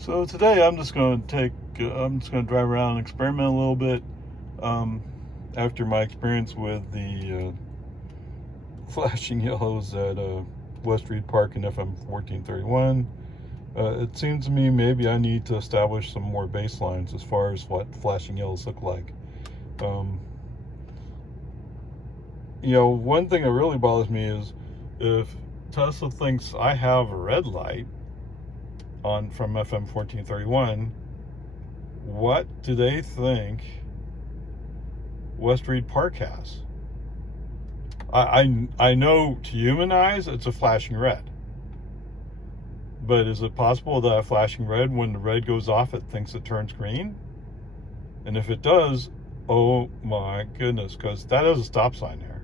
So today I'm just going to drive around and experiment a little bit. After my experience with the flashing yellows at West Cedar Park and FM 1431, it seems to me maybe I need to establish some more baselines as far as what flashing yellows look like. One thing that really bothers me is if Tesla thinks I have a red light on from FM 1431, what do they think West Cedar Park has? I know to human eyes it's a flashing red, but is it possible that a flashing red, when the red goes off, it thinks it turns green? And if it does, oh my goodness, because that is a stop sign there.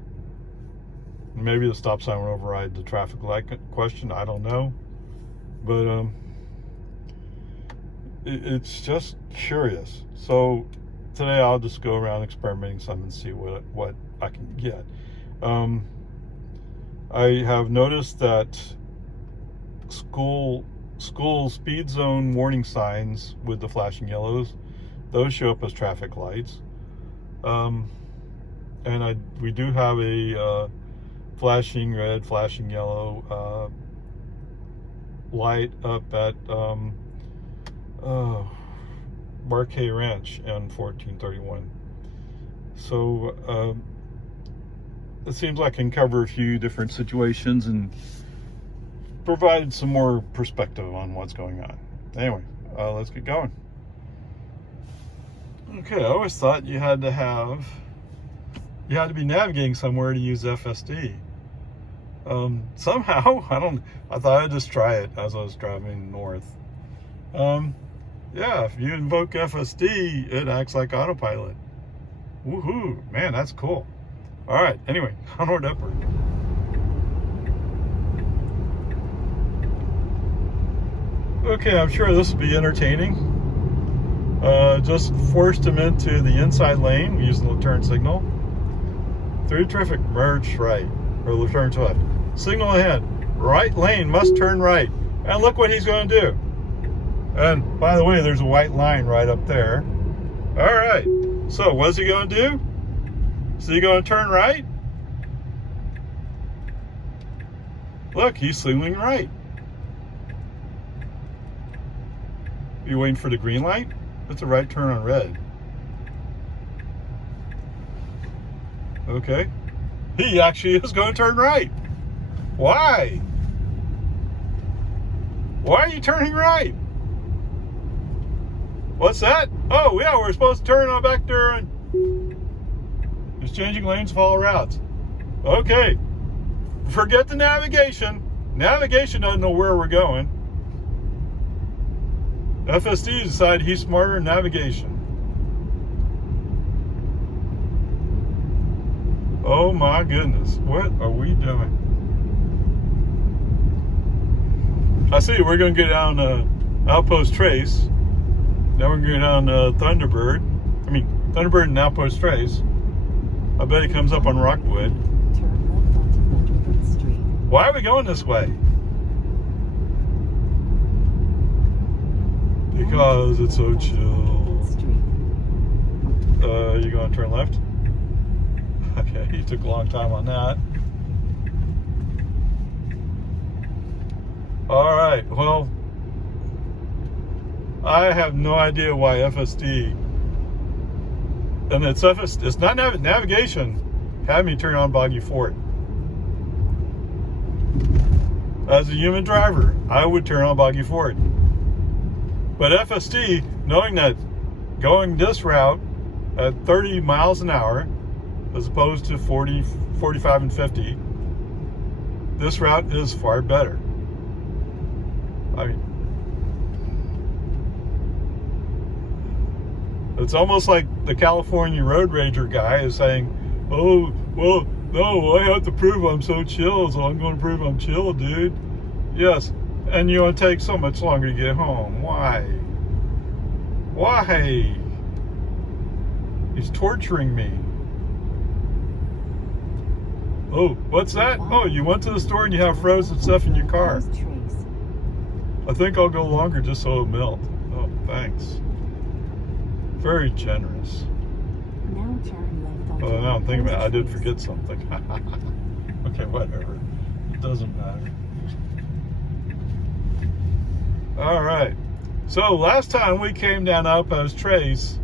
Maybe the stop sign will override the traffic light question, I don't know, but it's just curious. So today I'll just go around experimenting some and see what I can get. I have noticed that school speed zone warning signs with the flashing yellows, those show up as traffic lights. And we do have a flashing red, flashing yellow light up at Marquez Ranch and 1431. So it seems like I can cover a few different situations and provide some more perspective on what's going on. Anyway, let's get going. Okay, I always thought you had to be navigating somewhere to use FSD. Somehow, I thought I'd just try it as I was driving north. Yeah, if you invoke FSD, it acts like autopilot. Woohoo, man, that's cool. All right, anyway, onward, upward. Okay, I'm sure this will be entertaining. Just forced him into the inside lane using the turn signal. Through traffic, merge right, or turn to left. Signal ahead, right lane must turn right. And look what he's going to do. And by the way, there's a white line right up there. All right, so what's he going to do? Is he going to turn right? Look, he's signaling right. You waiting for the green light? It's a right turn on red. Okay. He actually is going to turn right. Why? Why are you turning right? What's that? Oh, yeah, we're supposed to turn on back there and just changing lanes, follow routes. Okay. Forget the navigation. Navigation doesn't know where we're going. FSD decided he's smarter than navigation. Oh my goodness. What are we doing? I see we're going to get down Outpost Trace. Now we're going to go down Thunderbird and Outpost Trace. I bet it comes up on Rockwood. Turn left onto Thunderbird Street. Why are we going this way? Because it's so chill. You going to turn left? Okay, you took a long time on that. All right, well, I have no idea why FSD, and it's not navigation, had me turn on Boggy Ford. As a human driver, I would turn on Boggy Ford. But FSD, knowing that going this route at 30 miles an hour, as opposed to 40, 45, and 50, this route is far better. I mean, it's almost like the California Road Rager guy is saying, oh, well, no, I have to prove I'm so chill, so I'm going to prove I'm chill, dude. Yes, and you're going to take so much longer to get home. Why? Why? He's torturing me. Oh, what's that? Oh, you went to the store and you have frozen stuff in your car. I think I'll go longer just so it'll melt. Oh, thanks. Very generous. Now turn left onto Oh, now I'm thinking about it, I did Street. forget something. Okay, whatever. It doesn't matter. All right. So last time we came down Outpost Trace,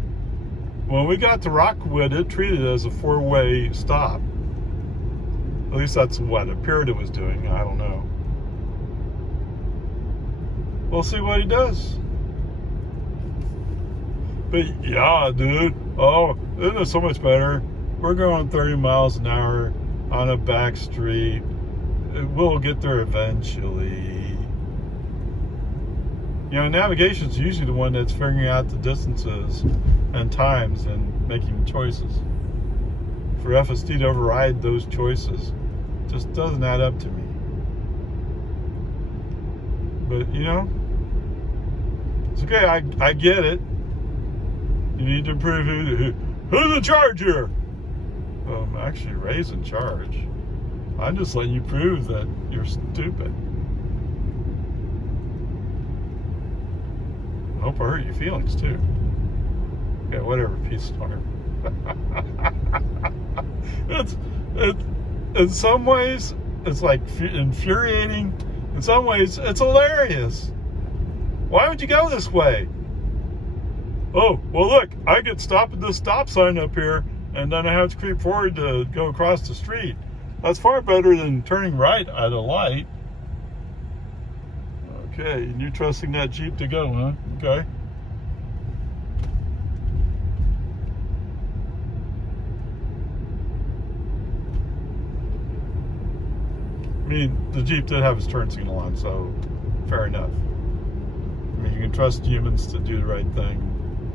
when we got to Rockwood, it treated it as a four-way stop. At least that's what it appeared it was doing. I don't know. We'll see what he does. But yeah, dude. Oh, isn't it so much better? We're going 30 miles an hour on a back street. We'll get there eventually. You know, navigation's usually the one that's figuring out the distances and times and making choices. For FSD to override those choices just doesn't add up to me. But, you know, it's okay. I get it. You need to prove who's in charge here. Well, I'm actually Ray's in charge. I'm just letting you prove that you're stupid. I hope I hurt your feelings too. Yeah, whatever, peace and harm. It's in some ways it's like infuriating. In some ways it's hilarious. Why would you go this way? Oh, well look, I get stopped at this stop sign up here and then I have to creep forward to go across the street. That's far better than turning right at a light. Okay, and you're trusting that Jeep to go, huh? Okay. I mean, the Jeep did have his turn signal on, so fair enough. I mean, you can trust humans to do the right thing.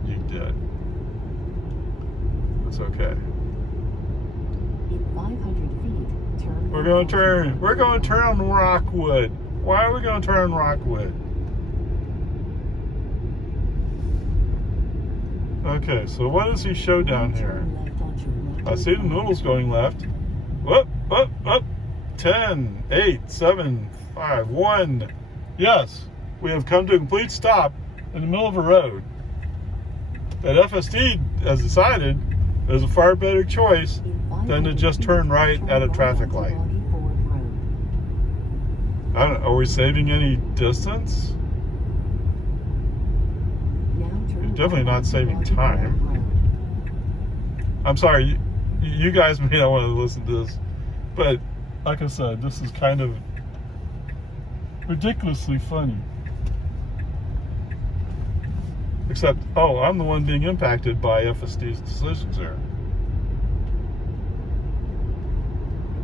You did. It's okay. In 500 feet, turn We're left going onto to turn. Rockwood We're going to turn Road. on Rockwood. Why are we going to turn on Rockwood? Okay, so what does he show down Now here? turn left onto Rockwood I see the Road. noodles going left. Whoop, whoop, whoop. 10, 8, 7, 5, 1. Yes, we have come to a complete stop in the middle of a road. That FSD has decided is a far better choice In than to 500 just feet, turn right at a right traffic onto light. Boggy Ford Road. I don't know, are we saving any distance? Now turn You're definitely right not onto saving Boggy time. Ford Road. I'm sorry, you guys may not want to listen to this, but like I said, this is kind of ridiculously funny. Except, oh, I'm the one being impacted by FSD's decisions here.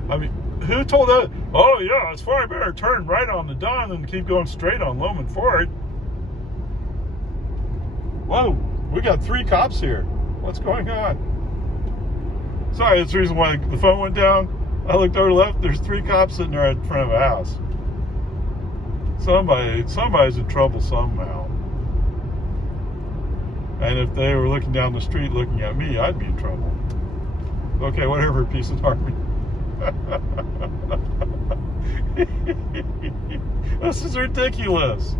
I mean, who told us? Oh yeah, it's far better to turn right on the Don than to keep going straight on Loman Ford. Whoa, we got 3 cops here. What's going on? Sorry, that's the reason why the phone went down. I looked over left, there's 3 cops sitting there in front of a house. Somebody's in trouble somehow. And if they were looking down the street looking at me, I'd be in trouble. Okay, whatever, peace and harmony. This is ridiculous.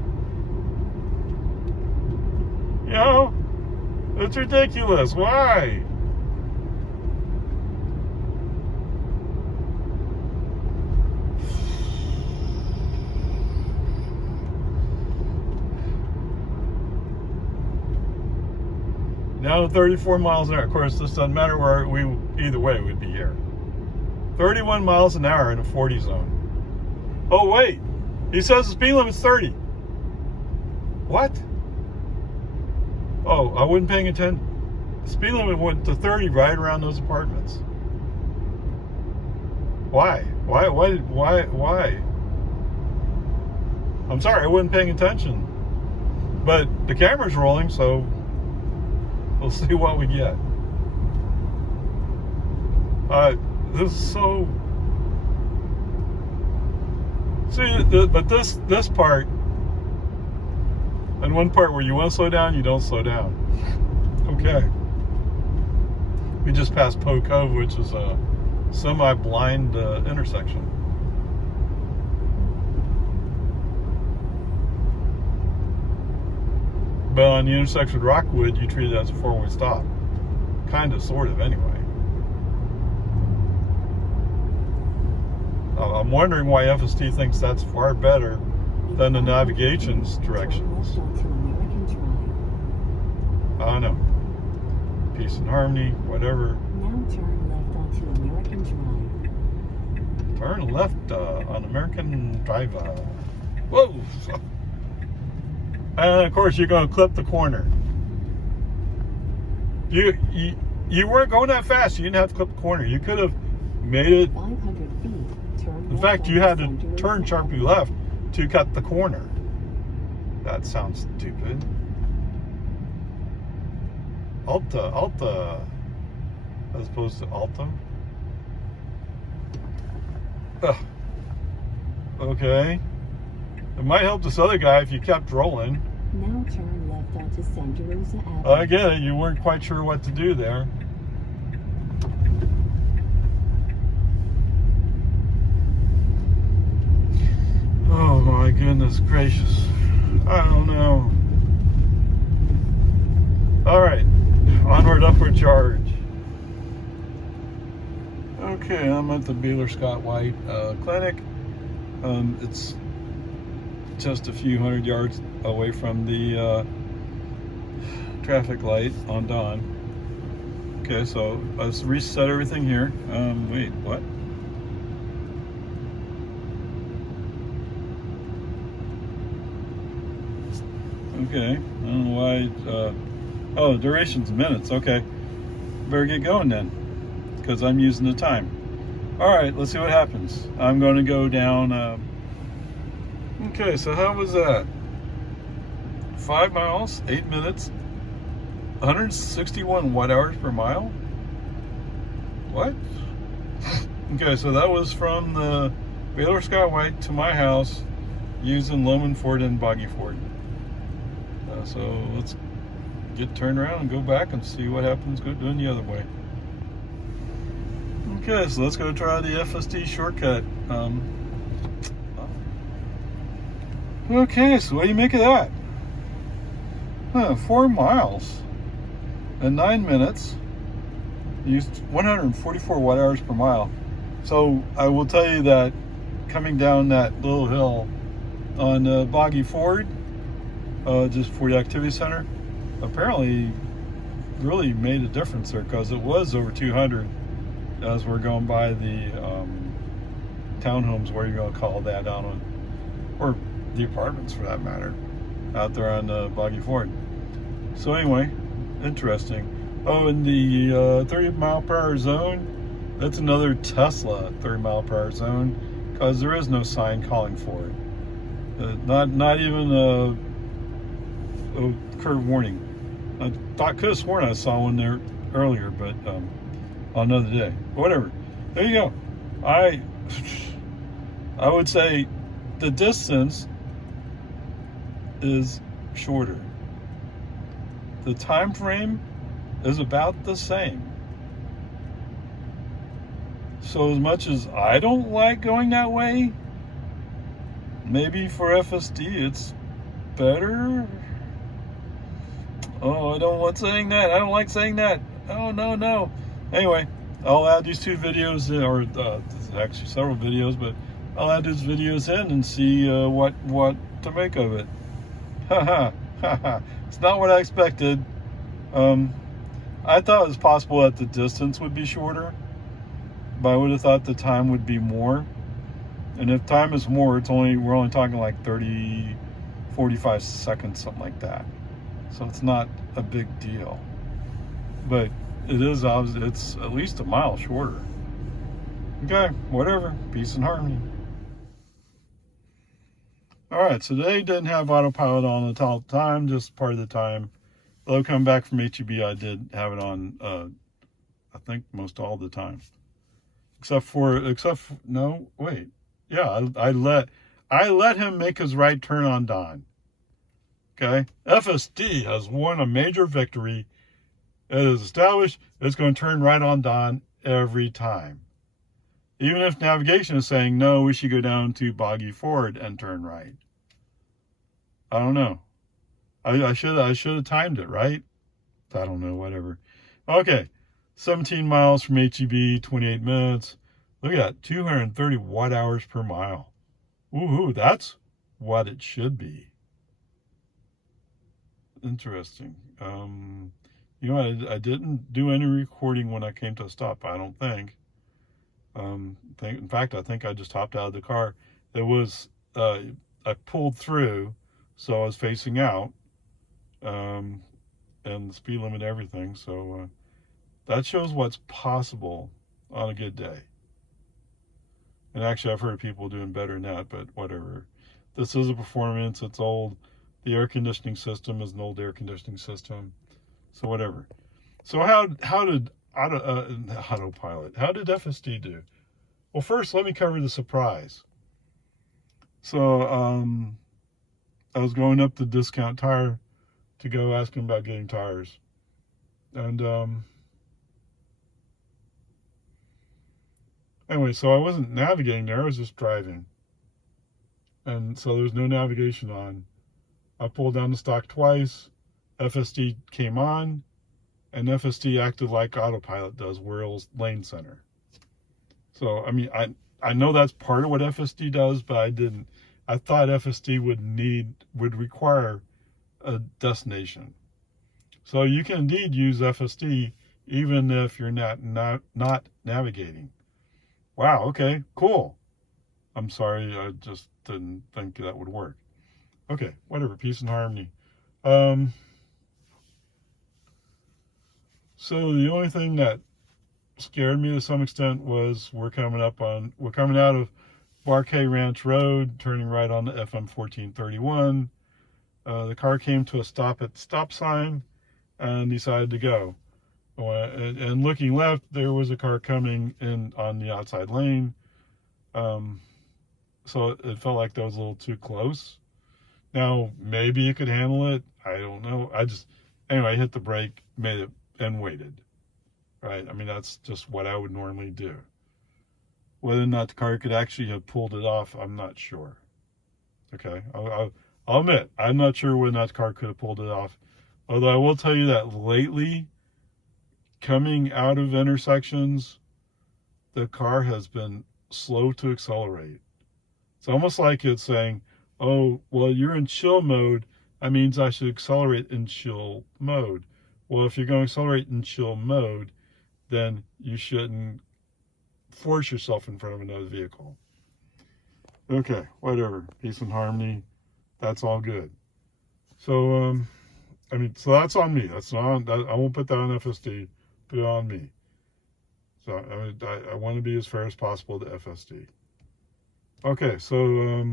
You know, it's ridiculous. Why? Now to 34 miles an hour. Of course, this doesn't matter where either way we'd be here. 31 miles an hour in a 40 zone. Oh wait, he says the speed limit's 30. What? Oh, I wasn't paying attention. The speed limit went to 30 right around those apartments. Why? Why? I'm sorry, I wasn't paying attention. But the camera's rolling, so we'll see what we get. This is so... See, but this part, and one part where you want to slow down, you don't slow down. Okay. We just passed Poe Cove, which is a semi-blind intersection. But on the intersection with Rockwood, you treat it as a four-way stop. Kind of, sort of, anyway. I'm wondering why FSD thinks that's far better than the navigation's directions. Turn left onto American Drive. I don't know. Peace and harmony, whatever. Now turn left onto American Drive. Turn left on American Drive. Whoa! And of course, you're going to clip the corner. You weren't going that fast. You didn't have to clip the corner. You could have made it. 500 feet. Turn In left fact, you had to onto turn Cedar sharply left to cut the corner. That sounds stupid. Alta, as opposed to Alta. Ugh. Okay. It might help this other guy if you kept rolling. Now turn left onto Santa Rosa Avenue. I get it. You weren't quite sure what to do there. Oh my goodness gracious. I don't know. Alright. Onward, upward charge. Okay, I'm at the Baylor Scott White Clinic. It's just a few hundred yards away from the traffic light on Dawn. Okay, so let's reset everything here. Wait, what? Okay, I don't know why. Oh, duration's minutes. Okay, better get going then, because I'm using the time. All right, let's see what happens. I'm going to go down. Okay, so how was that? 5 miles, 8 minutes, 161 watt-hours per mile? What? Okay, so that was from the Baylor Scott White to my house using Loman Ford and Boggy Ford. So let's get turned around and go back and see what happens doing the other way. Okay, so let's go try the FSD shortcut. Okay, so what do you make of that? 4 miles in 9 minutes. Used 144 watt-hours per mile. So I will tell you that coming down that little hill on Boggy Ford, just for the activity center, apparently really made a difference there, because it was over 200 as we're going by the townhomes, where you're going to call that, down on, or the apartments for that matter, out there on Boggy Ford. So anyway, interesting. Oh, in the 30 mile per hour zone, that's another Tesla 30 mile per hour zone, because there is no sign calling for it. Not even a curve warning. I could have sworn I saw one there earlier, but on another day. Whatever. There you go. I would say the distance is shorter. The time frame is about the same. So as much as I don't like going that way, maybe for FSD it's better. Oh, I don't want saying that. I don't like saying that. Oh, no. Anyway, I'll add these two videos, or actually several videos, but I'll add these videos in and see what to make of it. It's not what I expected. I thought it was possible that the distance would be shorter, but I would have thought the time would be more. And if time is more, we're only talking like 30, 45 seconds, something like that. So it's not a big deal, but it is obvious it's at least a mile shorter. Okay, whatever. Peace and harmony. All right, so today didn't have autopilot on the whole time, just part of the time. Although coming back from HEB, I did have it on. I think most all the time, except for no, wait, yeah, I let him make his right turn on Dawn. Okay, FSD has won a major victory. It is established it's going to turn right on Dawn every time. Even if navigation is saying, no, we should go down to Boggy Ford and turn right. I don't know. I should have timed it, right? I don't know, whatever. Okay, 17 miles from HEB, 28 minutes. Look at that, 230 watt hours per mile. Woohoo, that's what it should be. Interesting. You know, I didn't do any recording when I came to a stop, I don't think. In fact, I think I just hopped out of the car. It was, I pulled through, so I was facing out, and the speed limit and everything. So that shows what's possible on a good day. And actually, I've heard of people doing better than that, but whatever. This is a performance. It's old. The air conditioning system is an old air conditioning system. So whatever. So how did autopilot? How did FSD do? Well, first let me cover the surprise. So I was going up the Discount Tire to go ask him about getting tires, and anyway, so I wasn't navigating there. I was just driving, and so there was no navigation on. I pulled down the stock twice. FSD came on, and FSD acted like autopilot does, where it was lane center. So I mean, I know that's part of what FSD does, but I thought FSD would require a destination. So you can indeed use FSD even if you're not navigating. Wow, okay, cool. I'm sorry, I just didn't think that would work. Okay, whatever, peace and harmony. So the only thing that scared me to some extent was we're coming out of Barkay Ranch Road, turning right on the FM 1431. The car came to a stop at the stop sign and decided to go. And looking left, there was a car coming in on the outside lane. So it felt like that was a little too close. Now, maybe it could handle it. I don't know. Anyway, I hit the brake, made it, and waited. Right? I mean, that's just what I would normally do. Whether or not the car could actually have pulled it off, I'm not sure. Okay? I'll admit, I'm not sure whether or not the car could have pulled it off. Although I will tell you that lately, coming out of intersections, the car has been slow to accelerate. It's almost like it's saying, oh, well, you're in chill mode. That means I should accelerate in chill mode. Well, if you're going to accelerate in chill mode, then you shouldn't force yourself in front of another vehicle. Okay, whatever. Peace and harmony. That's all good. So, so that's on me. That's not on, I won't put that on FSD. Put it on me. So I want to be as fair as possible to FSD. Okay, so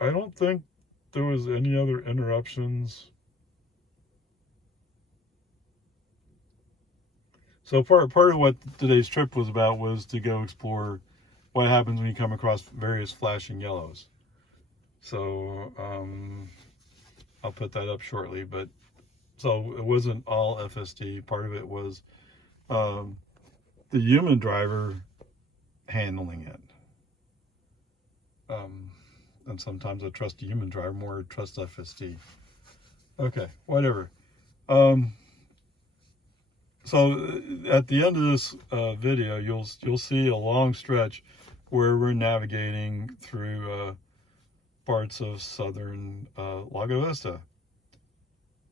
I don't think there was any other interruptions. So part of what today's trip was about was to go explore what happens when you come across various flashing yellows. So I'll put that up shortly. But so it wasn't all FSD. Part of it was the human driver handling it. And sometimes I trust the human driver more than trust FSD. Okay, whatever. So at the end of this video, you'll see a long stretch where we're navigating through parts of southern Lago Vista.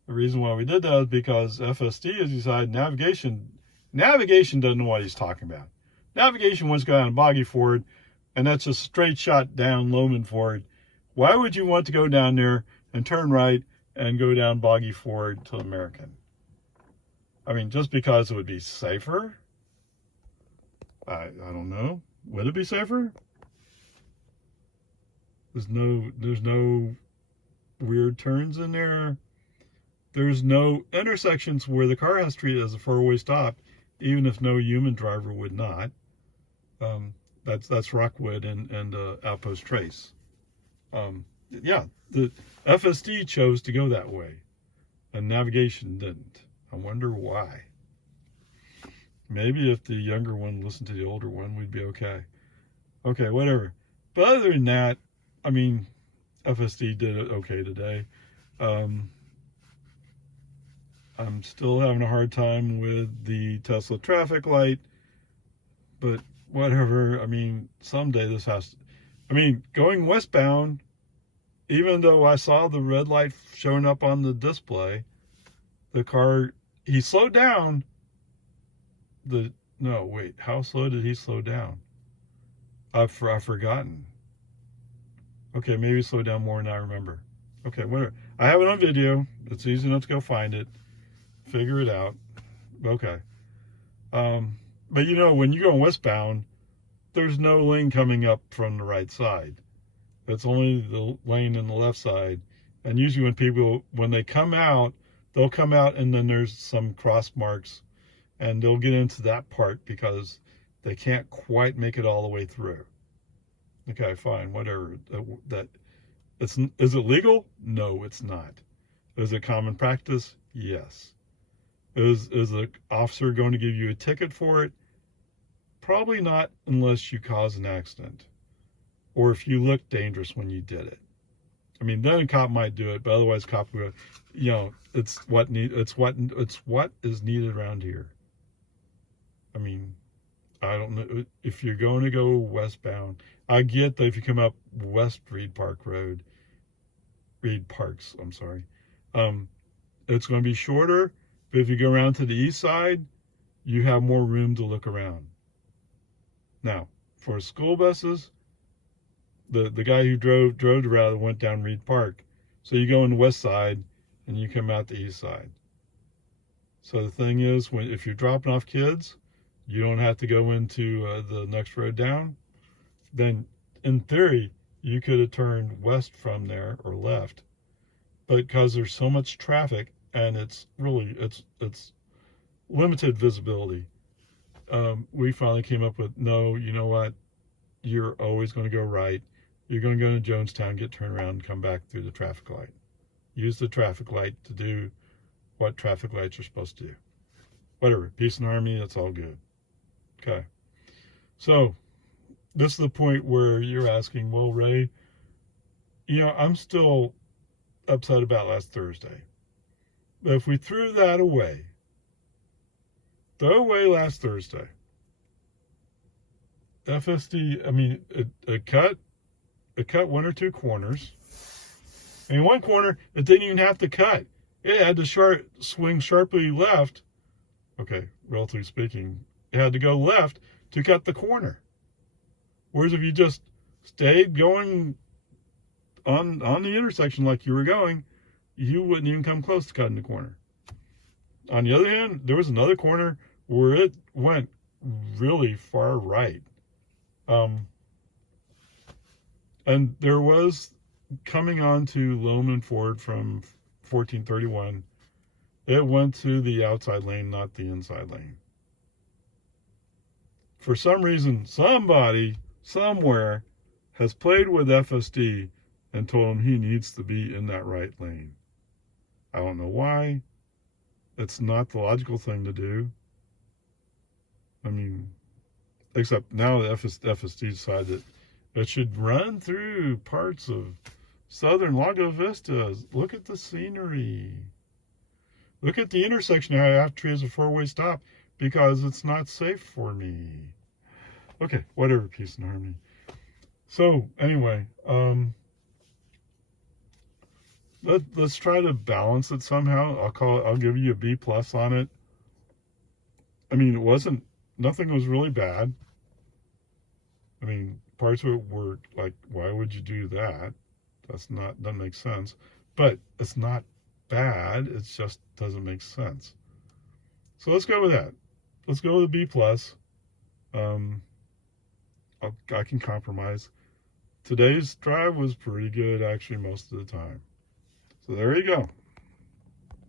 The reason why we did that is because FSD has decided navigation doesn't know what he's talking about. Navigation wants to go down Boggy Ford, and that's a straight shot down Loman Ford. Why would you want to go down there and turn right and go down Boggy Ford to American? I mean, just because it would be safer? I don't know. Would it be safer? There's no weird turns in there. There's no intersections where the car has to treat it as a four-way stop, even if no human driver would not. That's Rockwood and Outpost Trace. Yeah, the FSD chose to go that way, and navigation didn't. I wonder why. Maybe if the younger one listened to the older one, we'd be okay. Okay, whatever. But other than that, I mean, FSD did it okay today. I'm still having a hard time with the Tesla traffic light, but whatever. I mean, someday this has to, I mean, going westbound, even though I saw the red light showing up on the display, the car, he slowed down. No, wait, how slow did he slow down? I've forgotten. Okay, maybe he slowed down more than I remember. Okay, whatever. I have it on video. It's easy enough to go find it, figure it out. Okay. But you know, when you're going westbound, there's no lane coming up from the right side. It's only the lane in the left side. And usually when they come out, they'll come out and then there's some cross marks and they'll get into that part because they can't quite make it all the way through. Okay, fine, whatever. Is it legal? No, it's not. Is it common practice? Yes. Is the officer going to give you a ticket for it? Probably not, unless you cause an accident or if you look dangerous when you did it. I mean, then a cop might do it, but otherwise, cop would, you know, it's what is needed around here. I mean, I don't know if you're going to go westbound. I get that if you come up West Reed Parks, I'm sorry, it's going to be shorter. But if you go around to the east side, you have more room to look around. Now, for school buses, the guy who drove the route went down Reed Park. So you go on the west side and you come out the east side. So the thing is, if you're dropping off kids, you don't have to go into the next road down. Then, in theory, you could have turned west from there or left. But because there's so much traffic and it's limited visibility, we finally came up with, no, you know what? You're always going to go right. You're going to go to Jonestown, get turned around, and come back through the traffic light. Use the traffic light to do what traffic lights are supposed to do. Whatever, peace and harmony, that's all good. Okay. So, this is the point where you're asking, well, Ray, you know, I'm still upset about last Thursday. But if we threw that away, throw away last Thursday, FSD, I mean, it cut one or two corners. And one corner, it didn't even have to cut. It had to swing sharply left. Okay, relatively speaking, it had to go left to cut the corner. Whereas if you just stayed going on the intersection like you were going, you wouldn't even come close to cutting the corner. On the other hand, there was another corner where it went really far right. And there was, coming on to Loman Ford from 1431, it went to the outside lane, not the inside lane. For some reason, somebody, somewhere, has played with FSD and told him he needs to be in that right lane. I don't know why. It's not the logical thing to do. I mean, except now the FSD decided it should run through parts of southern Lago Vista. Look at the scenery. Look at the intersection I have to treat as a four-way stop because it's not safe for me. Okay, whatever, peace and harmony. So anyway, let's try to balance it somehow. I'll give you a B+ on it. I mean, nothing was really bad. I mean, parts of it were like, why would you do that? Doesn't make sense. But it's not bad, it just doesn't make sense. So let's go with that. Let's go with a B+. I can compromise. Today's drive was pretty good, actually, most of the time. So there you go.